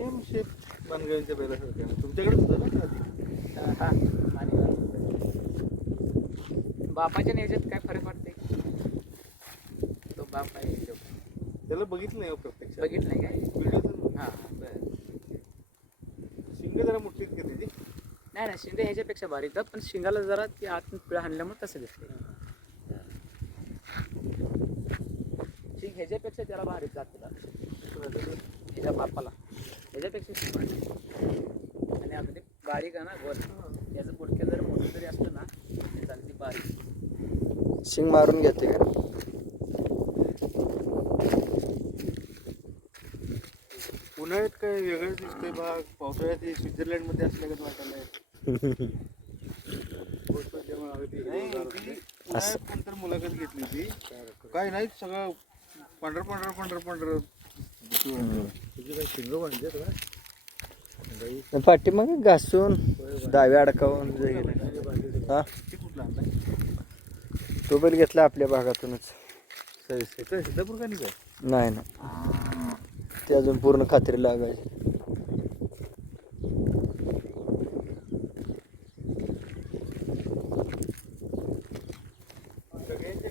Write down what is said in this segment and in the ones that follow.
Same shape मानगावींच्या बैलासारखं आहे. तुमच्याकडेच होतं ना ते आधी? हा. आणि बापाच्या काय फरक वाटते तो बाप आहे. त्याला बघितलं नाही हो प्रत्यक्षात बघितलं नाही काय? व्हिडिओ हा बरं. शिंग जरा मोठीच का त्याची नाही नाही शिंदे ह्याच्यापेक्षा भारी तर पण शिंगाला जरा ती आत पिळा हाणल्यामुळे तसं दिसते शिंग ह्याच्यापेक्षा त्याला भारी जात ह्याच्या बापाला. ह्याच्यापेक्षा शिंग भारी. आणि आता ते बारीक आहे ना गोल. याचं पुडके जर मोठं जरी असलं ना ते अगदी बारीक. शिंग मारून घेते का? उन्हाळ्यात काय वेगळंच दिसतंय भाग पावसाळ्यात हे स्वित्झर्लंडमध्ये असल्यागत वाटायला मुलाखत घेतली होती? काय नाही सगळं पांढर पांढर पांढर पांढर पाठी मग घासून डाव्या अडकावून हा? तो बैल घेतला आपल्या भागातूनच. नाही ना ते अजून पूर्ण खात्री लागायची. सगळ्यांच्या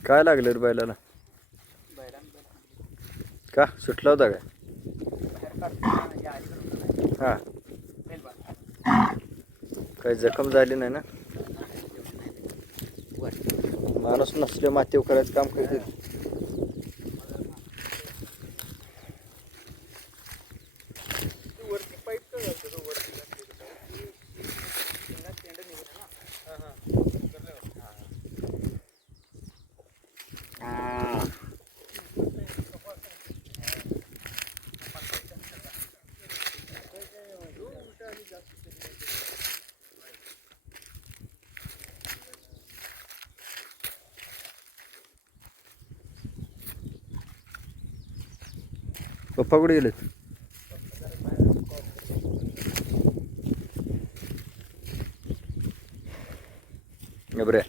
काय लागलं रे बैलाला? का? सुटला होता काय? हा. काही जखम झाली नाही ना? माणूस नसले माती उकरायचं काम करते. पप्पा कुठे गेलेत बरे